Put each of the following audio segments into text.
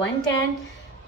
110۔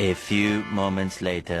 A few moments later.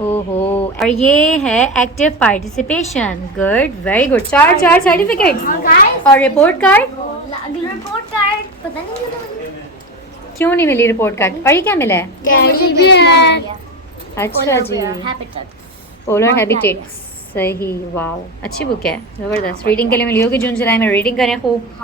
ओहो, और ये है active participation, good, very good, 4 certificates और गाइस और रिपोर्ट कार्ड। रिपोर्ट कार्ड पता नहीं क्यों तो मुझे क्यों नहीं मिली रिपोर्ट कार्ड? और ये क्या मिला है? कैंडी भी है। अच्छा जी, पोलर हैबिटेट्स, सही, वाओ, अच्छी बुक है, ज़बरदस्त। रीडिंग के लिए मिली होगी, जून जुलाई में रीडिंग करें खूब।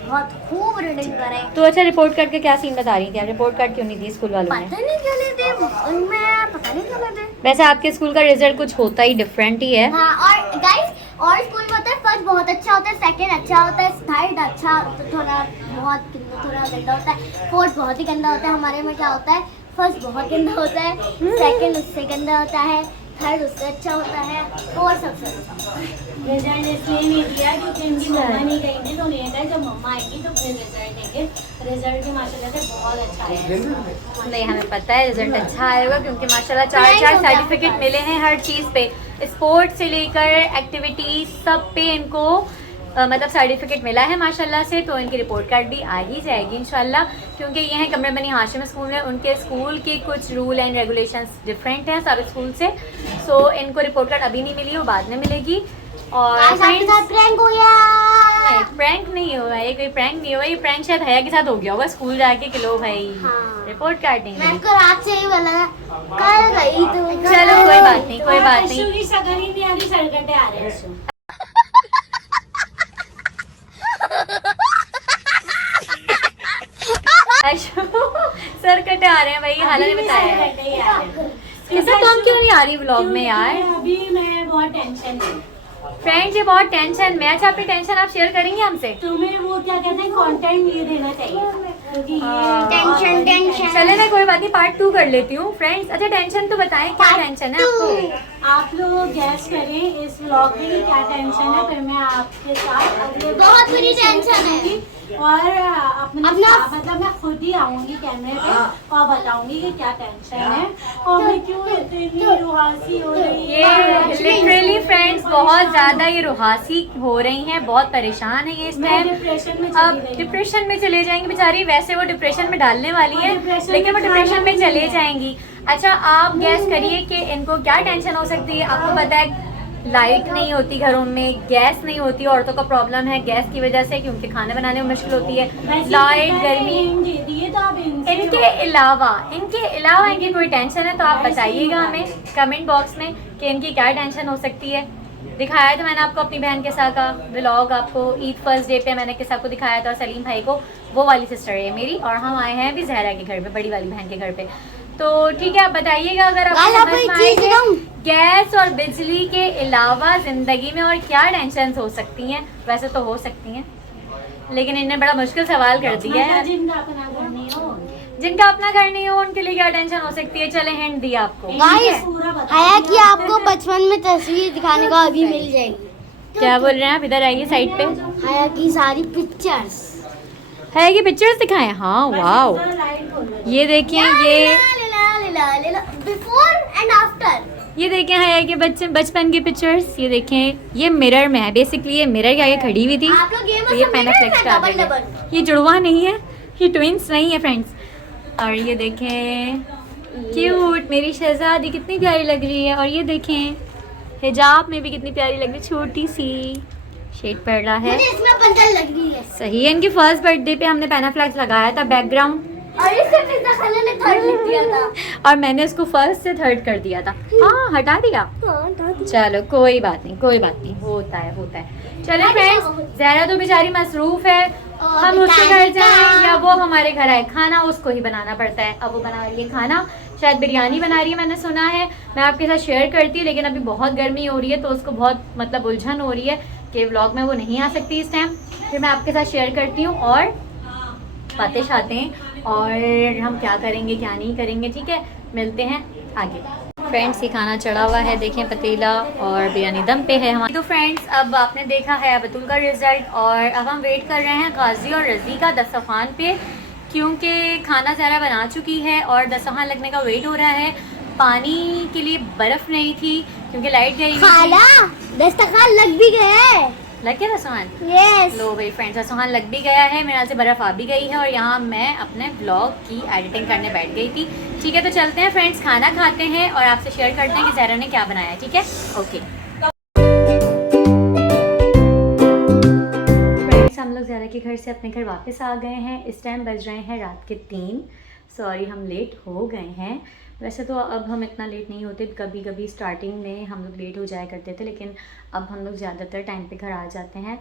बहुत खूब रीडिंग करें। तो अच्छा, रिपोर्ट कार्ड का क्या सीन बता रही थी आप? रिपोर्ट कार्ड क्यों नहीं दी स्कूल वालों ने? पता नहीं क्यों नहीं थे उनमें, पता नहीं क्यों नहीं थे। वैसे आपके स्कूल का रिजल्ट कुछ होता ही डिफरेंट ही है। हाँ, और गाइस और स्कूल में होता है फर्स्ट बहुत अच्छा होता है, सेकंड अच्छा होता है, थर्ड अच्छा तो थोड़ा गंदा होता है, फोर्थ बहुत ही गंदा होता है। हमारे में क्या होता है, फर्स्ट बहुत गंदा होता है, सेकंड उससे गंदा होता है, थर्ड उससे अच्छा होता है, और सबसे अच्छा होता है। रिजल्ट इसलिए नहीं दिया क्योंकि इनकी मम्मा नहीं गई थी, तो उन्हें कहा जब मम्मा आएगी तो फिर रिजल्ट देंगे। रिजल्ट भी माशाल्लाह से बहुत अच्छा आया है। नहीं, हमें पता है रिजल्ट अच्छा आएगा क्योंकि माशाल्लाह 4 सर्टिफिकेट मिले हैं हर चीज़ पे, स्पोर्ट्स से लेकर एक्टिविटीज सब पे इनको मतलब सर्टिफिकेट मिला है माशाल्लाह से। तो इनकी रिपोर्ट कार्ड भी आ ही जाएगी इंशाल्लाह, क्योंकि ये हैं कमर बनी हाशिम स्कूल में, उनके स्कूल के कुछ रूल एंड रेगुलेशंस डिफरेंट हैं सारे स्कूल से। सो इनको रिपोर्ट कार्ड अभी नहीं मिली, वो बाद में मिलेगी। और आपके साथ प्रैंक हो गया। नहीं, प्रैंक नहीं हुआ, ये कोई प्रैंक नहीं हुआ, ये प्रैंक शायद हया के साथ हो गया होगा स्कूल जाके कि लो भाई हाँ। रिपोर्ट कार्ड नहीं मैं मिली। आपको रात से ही बोला कल गई तो चलो कोई बात नहीं, कोई बात नहीं। अशु की शक्ल ही नहीं आ रही, सरकटे आ रहे हैं अशु। अशु सर कटे आ रहे हैं भाई, हालांकि बताया है। सरकटे ही आ रहे हैं। किसे तुम क्यों नहीं आ रही व्लॉग में यार? अभी मैं बहुत टेंशन है। फ्रेंड्स ये बहुत टेंशन में, अच्छा अपनी टेंशन आप शेयर करेंगी हमसे? तुम्हें वो क्या कहते हैं, कंटेंट ये देना चाहिए क्योंकि ये टेंशन चले मैं कोई बात नहीं, पार्ट 2 कर लेती हूँ। फ्रेंड्स अच्छा टेंशन तो बताएं, क्या टेंशन है आपको? आप लोग गैस करें इस व्लॉग में कि क्या टेंशन है, फिर मैं आपके साथ अगले बहुत बड़ी टेंशन है। और अपना मतलब मैं खुद ही आऊंगी कैमरे पे और बताऊंगी कि क्या टेंशन है और मैं क्यों इतनी रुहासी हो रही ये है। लिटरली फ्रेंड्स बहुत ज्यादा ये रुहासी हो रही हैं, बहुत परेशान है ये इस मैं टाइम। डिप्रेशन में अब चली गई हूँ। डिप्रेशन में चले जाएंगी बेचारी, वैसे वो डिप्रेशन में डालने वाली है, डिप्रेशन लेकिन वो में डिप्रेशन में डालने चले की जाएंगी। अच्छा आप गैस करिए कि इनको क्या टेंशन हो सकती है। आपको पता है लाइट नहीं होती घरों में, गैस नहीं होती, औरतों का प्रॉब्लम है गैस की वजह से, क्योंकि खाना बनाने में मुश्किल होती है, वैसे लाइट पता है, गर्मी। दिए तो आप इनसे इनके अलावा इनकी कोई टेंशन है तो आप बताइएगा हमें कमेंट बॉक्स में कि इनकी क्या टेंशन हो सकती है। दिखाया था मैंने आपको अपनी बहन के साथ का व्लॉग, आपको ईद फर्स्ट डे पे मैंने किसा को दिखाया था, और सलीम भाई को, वो वाली सिस्टर है मेरी, और हम आए हैं अभी जहरा के घर पे, बड़ी वाली बहन के घर पे। तो ठीक है आप बताइएगा अगर आपको समझ में आए कि गैस और बिजली के अलावा ज़िंदगी में और क्या टेंशन हो सकती हैं। वैसे तो हो सकती हैं, लेकिन इन्हें बड़ा मुश्किल सवाल कर दिया है। जिनका अपना घर नहीं हो, जिनका अपना घर नहीं हो उनके लिए क्या टेंशन हो सकती है? चले हिंट दिया आपको। गाइस पूरा बता हया दिया कि आपको बचपन में तस्वीर दिखाने को अभी मिल जाएगी। क्या बोल रहे हैं आप? इधर आइए साइड पे। हया की सारी पिक्चर्स। है कि पिक्चर्स दिखाएं? हाँ वाओ, लाइट बोलो। ये देखिए, ये बिफोर एंड आफ्टर। ये देखें है कि बचपन की पिक्चर्स। ये देखें, ये मिरर में है, बेसिकली ये मिरर के आगे खड़ी हुई थी, आप लोग ये तो ये पैनाफ्लेक्स का डबल है। डबल। ये जुड़वा नहीं है, ये ट्विंस नहीं है फ्रेंड्स। और ये देखें क्यूट मेरी शहजादी कितनी प्यारी लग रही है, और ये देखें हिजाब में भी कितनी प्यारी लग रही है, छोटी सी शेड पड़ रहा है, मुझे इसमें बंदर लग रही है। सही है। इनकी फर्स्ट बर्थडे पे हमने पैनाफ्लेक्स लगाया था बैकग्राउंड, और इससे पिज्जा खाने ने थर्ड लिख दिया था। और मैंने उसको फर्स्ट से थर्ड कर दिया था। हाँ हटा दिया, चलो कोई बात नहीं, कोई बात नहीं, होता है होता है। चले फ्रेंड्स, ज़हरा तो बेचारी मसरूफ है, हम उसके घर जाएं या वो हमारे घर आए, खाना उसको ही बनाना पड़ता है। अब वो बना रही है खाना, शायद बिरयानी बना रही है मैंने सुना है, मैं आपके साथ शेयर करती है, लेकिन अभी बहुत गर्मी हो रही है तो उसको बहुत मतलब उलझन हो रही है कि व्लॉग में वो नहीं आ सकती इस टाइम। फिर मैं आपके साथ शेयर करती हूँ और बातें शाते हैं और हम क्या करेंगे क्या नहीं करेंगे, ठीक है? मिलते हैं आगे। फ्रेंड्स ये खाना चढ़ा हुआ है, देखें पतीला, और बिरयानी दम पे है हमारी। तो फ्रेंड्स अब आपने देखा है बतूल का रिजल्ट, और अब हम वेट कर रहे हैं गाजी और रज़ी का दस्तरखान पे, क्योंकि खाना ज़रा बना चुकी है और दस्तरखान लगने का वेट हो रहा है। पानी के लिए बर्फ़ नहीं थी क्योंकि लाइट गई हुई थी। खाला दस्तरखान लग भी गया है। लग गया था सुहान? यस लो भाई फ्रेंड्स, सुहान लग भी गया है, मेरे से बर्फ़ आ भी गई है और यहाँ मैं अपने ब्लॉग की एडिटिंग करने बैठ गई थी। ठीक है, तो चलते हैं फ्रेंड्स, खाना खाते हैं और आपसे शेयर करते हैं कि ज़हरा ने क्या बनाया है। ठीक है, ओके फ्रेंड्स, हम लोग ज़हरा के घर से अपने घर वापस आ गए हैं। इस टाइम बज रहे हैं रात के 3। सॉरी, हम लेट हो गए हैं। वैसे तो अब हम इतना लेट नहीं होते, कभी कभी स्टार्टिंग में हम लोग लेट हो जाया करते थे, लेकिन अब हम लोग ज़्यादातर टाइम पे घर आ जाते हैं।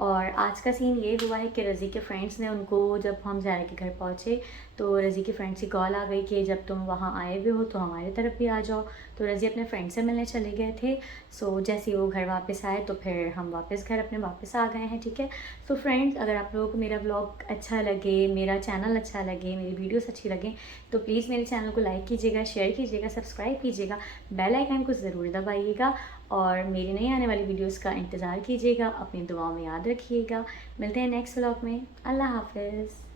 और आज का सीन ये हुआ है कि रज़ी के फ्रेंड्स ने उनको, जब हम ज़हरा के घर पहुँचे तो रज़ी की फ्रेंड्स की कॉल आ गई कि जब तुम वहाँ आए हुए हो तो हमारी तरफ भी आ जाओ। तो रज़ी अपने फ्रेंड से मिलने चले गए थे। सो जैसे ही वो घर वापस आए तो फिर हम वापस घर अपने वापस आ गए हैं। ठीक है, तो फ्रेंड्स, अगर आप लोगों को मेरा ब्लॉग अच्छा लगे, मेरा चैनल अच्छा लगे, मेरी वीडियोस अच्छी लगे तो प्लीज़ मेरे चैनल को लाइक कीजिएगा, शेयर कीजिएगा, सब्सक्राइब कीजिएगा, बेल आइकन को ज़रूर दबाइएगा और मेरी नई आने वाली वीडियोस का इंतज़ार कीजिएगा। अपनी दुआओं में याद रखिएगा। मिलते हैं नेक्स्ट व्लॉग में। अल्लाह हाफ़िज़।